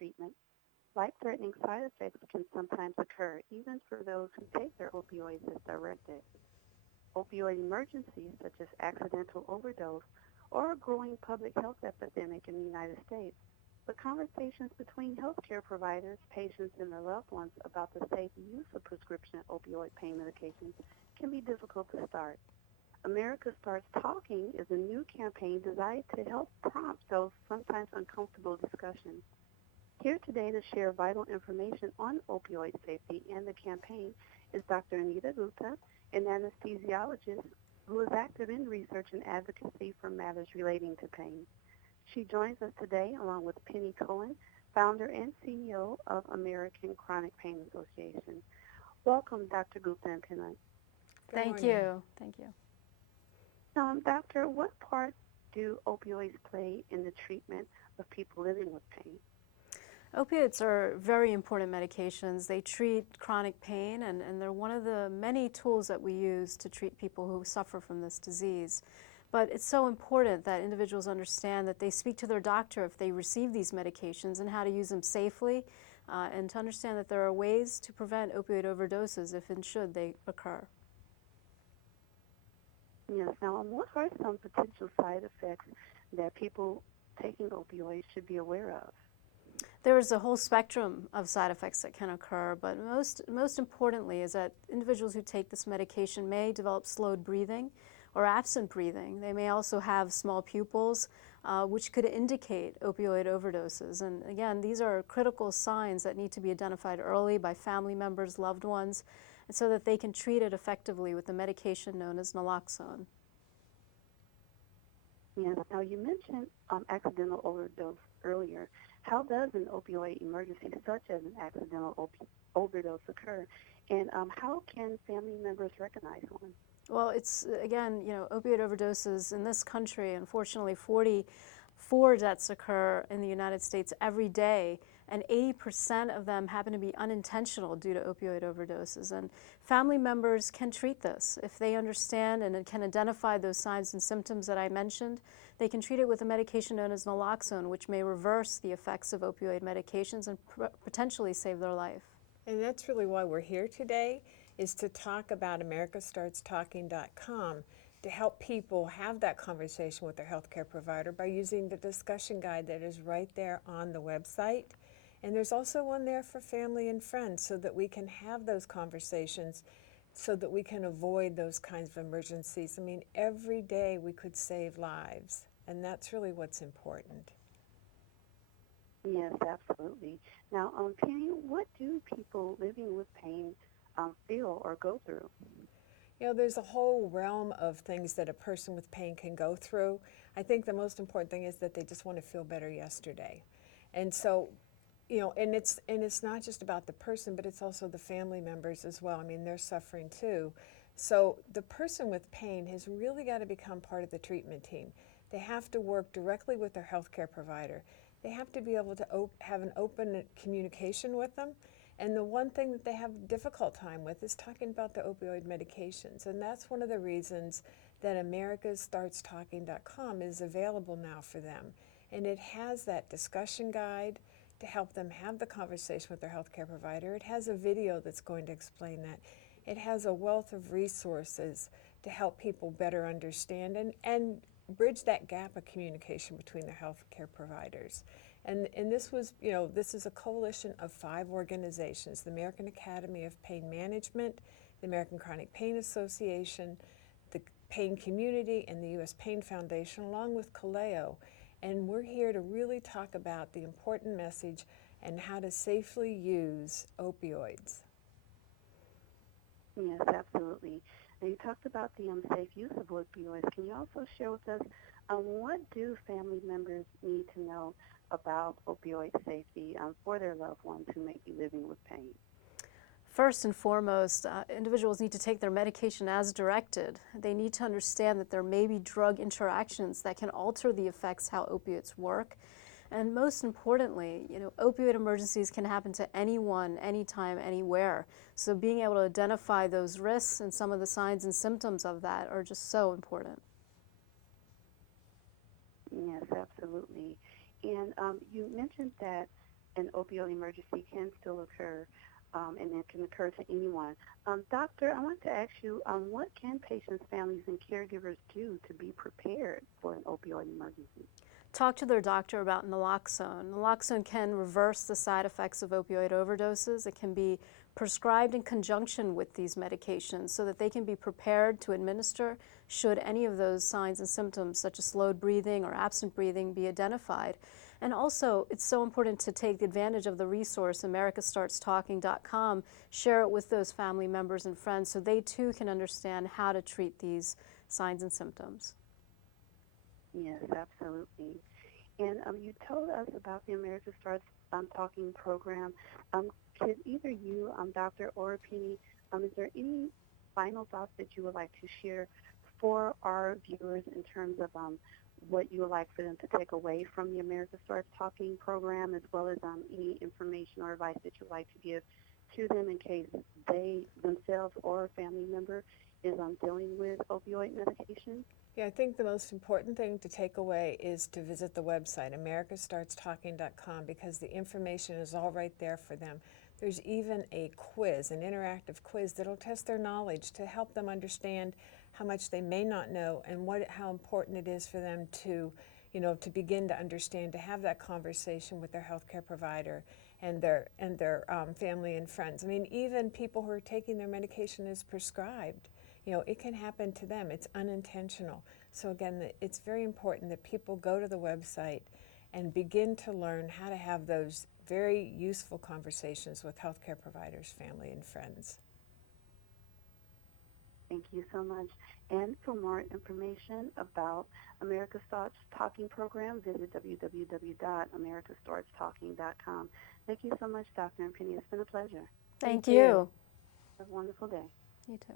treatment, life-threatening side effects can sometimes occur, even for those who take their opioids as directed. Opioid emergencies, such as accidental overdose or a growing public health epidemic in the United States, but conversations between healthcare providers, patients, and their loved ones about the safe use of prescription opioid pain medications can be difficult to start. America Starts Talking is a new campaign designed to help prompt those sometimes uncomfortable discussions. Here today to share vital information on opioid safety and the campaign is Dr. Anita Gupta, an anesthesiologist who is active in research and advocacy for matters relating to pain. She joins us today along with Penney Cowan, founder and CEO of American Chronic Pain Association. Welcome, Dr. Gupta and Penney. Thank you. Thank you. Doctor, what part do opioids play in the treatment of people living with pain? Opiates are very important medications. They treat chronic pain, and they're one of the many tools that we use to treat people who suffer from this disease. But it's so important that individuals understand that they speak to their doctor if they receive these medications and how to use them safely, and to understand that there are ways to prevent opioid overdoses if and should they occur. Yes. Now, what are some potential side effects that people taking opioids should be aware of? There is a whole spectrum of side effects that can occur, but most importantly is that individuals who take this medication may develop slowed breathing or absent breathing. They may also have small pupils, which could indicate opioid overdoses. And again, these are critical signs that need to be identified early by family members, loved ones, and so that they can treat it effectively with the medication known as naloxone. Yes. Now, you mentioned accidental overdose earlier. How does an opioid emergency such as an accidental overdose occur? And how can family members recognize one? Well, it's, again, opioid overdoses in this country, unfortunately, 44 deaths occur in the United States every day, and 80% of them happen to be unintentional due to opioid overdoses. And family members can treat this. If they understand and can identify those signs and symptoms that I mentioned, they can treat it with a medication known as naloxone, which may reverse the effects of opioid medications and potentially save their life. And that's really why we're here today, is to talk about americastartstalking.com to help people have that conversation with their healthcare provider by using the discussion guide that is right there on the website. And there's also one there for family and friends so that we can have those conversations so that we can avoid those kinds of emergencies. I mean, every day we could save lives, and that's really what's important. Yes, absolutely. Now, Penny, what do people living with pain feel or go through? There's a whole realm of things that a person with pain can go through. I think the most important thing is that they just want to feel better yesterday. And so, and it's not just about the person, but it's also the family members as well. I mean, they're suffering too. So the person with pain has really got to become part of the treatment team. They have to work directly with their healthcare provider. They have to be able to have an open communication with them. And the one thing that they have a difficult time with is talking about the opioid medications. And that's one of the reasons that americastartstalking.com is available now for them. And it has that discussion guide to help them have the conversation with their healthcare provider. It has a video that's going to explain that. It has a wealth of resources to help people better understand and bridge that gap of communication between their healthcare providers. And this was, this is a coalition of 5 organizations: the American Academy of Pain Management, the American Chronic Pain Association, the Pain Community, and the U.S. Pain Foundation, along with Kaleo. And we're here to really talk about the important message and how to safely use opioids. Yes, absolutely. Now, you talked about the safe use of opioids. Can you also share with us what do family members need to know about opioid safety for their loved ones who may be living with pain? First and foremost, individuals need to take their medication as directed. They need to understand that there may be drug interactions that can alter the effects how opiates work. And most importantly, opioid emergencies can happen to anyone, anytime, anywhere. So being able to identify those risks and some of the signs and symptoms of that are just so important. Yes, absolutely. And you mentioned that an opioid emergency can still occur, and it can occur to anyone. Doctor, I want to ask you, what can patients, families, and caregivers do to be prepared for an opioid emergency? Talk to their doctor about naloxone. Naloxone can reverse the side effects of opioid overdoses. It can be prescribed in conjunction with these medications so that they can be prepared to administer should any of those signs and symptoms, such as slowed breathing or absent breathing, be identified. And also, it's so important to take advantage of the resource, americastartstalking.com, share it with those family members and friends so they too can understand how to treat these signs and symptoms. Yes, absolutely. And you told us about the America Starts Talking program. Um, could either you, Doctor, or Penny, is there any final thoughts that you would like to share for our viewers in terms of what you would like for them to take away from the America Starts Talking program, as well as any information or advice that you'd like to give to them in case they themselves or a family member is dealing with opioid medication? Yeah, I think the most important thing to take away is to visit the website, americastartstalking.com, because the information is all right there for them. There's even a quiz, an interactive quiz that'll test their knowledge to help them understand how much they may not know and how important it is for them to, to begin to understand, to have that conversation with their healthcare provider and their family and friends. I mean, even people who are taking their medication as prescribed, it can happen to them. It's unintentional. So again, it's very important that people go to the website and begin to learn how to have those very useful conversations with healthcare providers, family, and friends. Thank you so much. And for more information about America Starts Talking program, visit www.americastartstalking.com. Thank you so much, Dr. and Penny. It's been a pleasure. Thank you. Have a wonderful day. You too.